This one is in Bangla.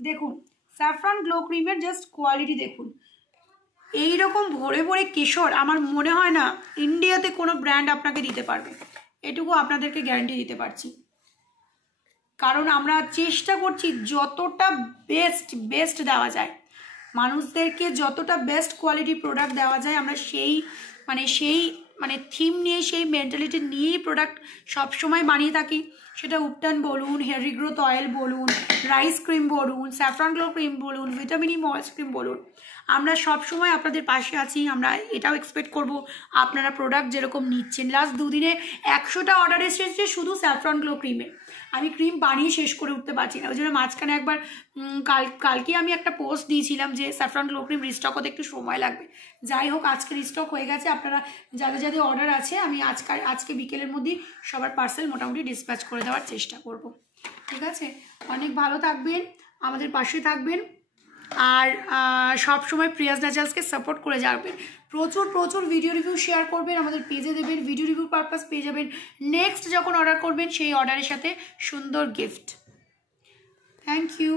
দেখুন স্যাফরন গ্লো ক্রিমের জাস্ট কোয়ালিটি দেখুন, এইরকম ভরে ভরে কেশর আমার মনে হয় না ইন্ডিয়াতে কোনো ব্র্যান্ড আপনাকে দিতে পারবে, এটুকু আপনাদেরকে গ্যারান্টি দিতে পারছি। কারণ আমরা চেষ্টা করছি যতটা বেস্ট দেওয়া যায় মানুষদেরকে, যতটা বেস্ট কোয়ালিটি প্রোডাক্ট দেওয়া যায় আমরা সেই থিম নিয়ে, সেই মেন্টালিটি নিয়েই প্রোডাক্ট সবসময় বানিয়ে থাকি। সেটা উপটান বলুন, হেয়ার রিগ্রোথ অয়েল বলুন, রাইস ক্রিম বলুন, স্যাফরন গ্লো ক্রিম বলুন, ভিটামিন ই ময়েশ্চার ক্রিম বলুন, আমরা সবসময় আপনাদের পাশে আছি। আমরা এটাও এক্সপেক্ট করব আপনারা প্রোডাক্ট যেরকম নিচ্ছেন। লাস্ট দুদিনে 100টা অর্ডার এসেছে শুধু স্যাফরন গ্লো ক্রিমে, আমি ক্রিম বানিয়ে শেষ করে উঠতে পারছি না। ওই জন্য মাঝখানে একবার কালকে আমি একটা পোস্ট দিয়েছিলাম যে স্যাফরন গ্লো ক্রিম রিস্টক হতে একটু সময় লাগবে। যাই হোক আজকে রিস্টক হয়ে গেছে। আপনারা যাদের যাদের অর্ডার আছে আমি আজকে বিকেলের মধ্যেই সবার পার্সেল মোটামুটি ডিসপ্যাচ করে দেওয়ার চেষ্টা করব। ঠিক আছে, অনেক ভালো থাকবেন, আমাদের পাশে থাকবেন, আর সব সময় প্রিয়াস ন্যাচারালসকে সাপোর্ট করে যাবেন। প্রচুর ভিডিও রিভিউ শেয়ার করবেন, আমাদের পেজে দেবেন, ভিডিও রিভিউ পারপাস পেয়ে যাবেন। নেক্সট যখন অর্ডার করবেন সেই অর্ডারের সাথে সুন্দর গিফট। Thank you.